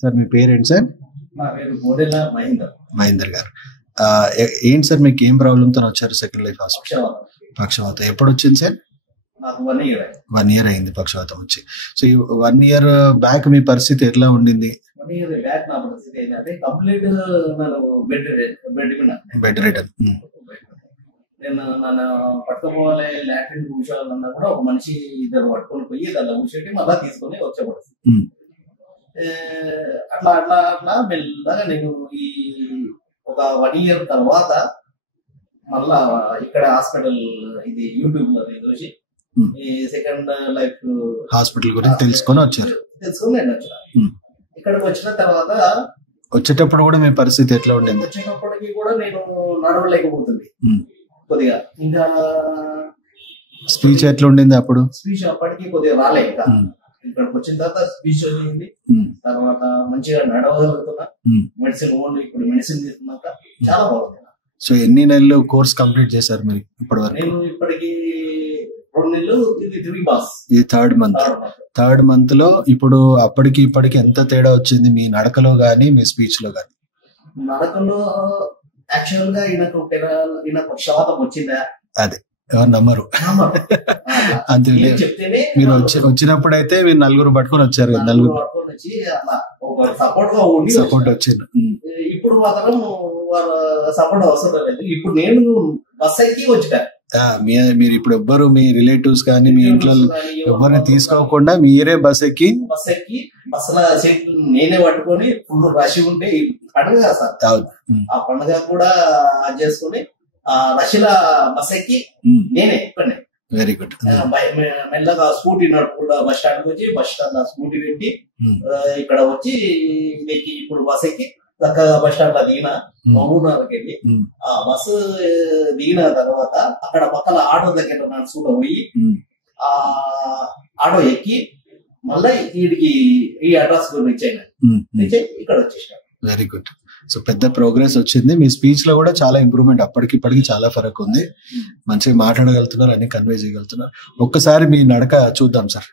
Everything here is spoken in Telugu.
సార్ మీ పేరేంటి సార్? నా పేరు బోడెల మహేందర్. మహేందర్ గారు, ఏంటి సార్ మీకు ఏం ప్రాబ్లంతో వచ్చారు సెకండ్ లైఫ్ హాస్పిటల్? పక్షవాతం ఎప్పుడు వచ్చింది సార్? నాకు 1 year 1 year అయింది పక్షవాతం వచ్చి. సో ఈ 1 year బ్యాక్ మీ పరిస్థితి ఎట్లా ఉండింది? 1 year బ్యాక్ నా పరిస్థితి ఏంటంటే కంప్లీట్ నేను బెడ్ రిటర్న్. నేను నన్ను పట్టుకోవాలి లాట్రిన్ కూర్చోవాలన్నా కూడా ఒక మనిషి ఇద్దరు పట్టుకొని పోయి దాంట్లో కూర్చోటి మళ్ళీ తీసుకొని వచ్చేపడుతుంది. అట్లా అట్లా అట్లా మెల్లగా నేను ఈ ఒక 1 year తర్వాత మళ్ళా ఇక్కడ హాస్పిటల్ ఇది యూట్యూబ్ లో చూసి ఈ సెకండ్ లైఫ్ హాస్పిటల్ గురించి తెలుసుకొని వచ్చారు. నేను వచ్చిన ఇక్కడికి వచ్చిన తర్వాత వచ్చేటప్పుడు కూడా మీ పరిస్థితి ఎట్లా ఉండింది? వచ్చేటప్పటికి కూడా నేను నడవలేకపోతుంది కొద్దిగా. ఇంకా స్పీచ్ ఎట్లా ఉండింది అప్పుడు? స్పీచ్ అప్పటికి కొద్దిగా రాలే. ఇంకా ఇక్కడికి వచ్చిన తర్వాత స్పీచ్ వచ్చింది. తర్వాత మంచిగా నడవగలుగుతున్నా. మెడిసిన్ ఓన్లీ ఇప్పుడు మెడిసిన్ తీసుకున్నాక చాలా బాగుంది. సో ఎన్ని నెలలు కోర్స్ కంప్లీట్ చేశారు మీరు ఇప్పటి వరకు? నేను ఇప్పటికి 2 నెలలు, ఇది 3 months. ఇది థర్డ్ మంత్ లో. ఇప్పుడు అప్పటికి ఇప్పటికి ఎంత తేడా వచ్చింది మీ నడకలో గానీ మీ స్పీచ్ లో గానీ? నడకలో యాక్చువల్ గా ఈయనకు పక్షవాతం వచ్చిందా అదే ఎవరు నమ్మరు. అంతే చెప్తేనే మీరు వచ్చినప్పుడు అయితే మీరు 4 పట్టుకొని వచ్చారు కదా, 4 పట్టుకొని వచ్చి అలా ఒక సపోర్ట్ గా ఉండి సపోర్ట్ వచ్చింది. ఇప్పుడు మాత్రం వాళ్ళ సపోర్ట్ అవసరం లేదు. ఇప్పుడు నేను బస్ ఎక్కి వచ్చా. మీరు ఇప్పుడు ఎవ్వరు మీ రిలేటివ్స్ కానీ మీ ఇంట్లో ఎవరిని తీసుకోకుండా మీరే బస్ ఎక్కి బస్సులో సీట్లు నేనే పట్టుకొని ఫుల్ రష్ ఉంటే పండుగ కదా సార్, ఆ పండుగ కూడా చేసుకుని ఆ రష్ల బస్ ఎక్కి నేనే ఎక్కడనే. Very good. మెల్లగా స్కూటీ నడుపుకుంటా బస్ స్టాండ్ వచ్చి బస్ స్టాండ్ స్కూటీ పెట్టి ఇక్కడ వచ్చి ఇప్పుడు బస్ ఎక్కి చక్కగా బస్ స్టాండ్ లో దిగిన మహబూబ్నగర్కి వెళ్ళి ఆ బస్సు దిగిన తర్వాత అక్కడ పక్కన ఆటో దగ్గర నడుచుకుంటూ పోయి ఆ ఆటో ఎక్కి మళ్ళీ వీడికి ఈ అడ్రస్ రీచ్ అయినా ఇక్కడ వచ్చేసిన. Very good. సో పెద్ద ప్రోగ్రెస్ వచ్చింది. మీ స్పీచ్ లో కూడా చాలా ఇంప్రూవ్మెంట్, అప్పటికిప్పటికి చాలా ఫరక్ ఉంది. మంచిగా మాట్లాడగలుగుతున్నారు, అన్ని కన్వే చేయగలుగుతున్నారు. ఒక్కసారి మీ నడక చూద్దాం సార్.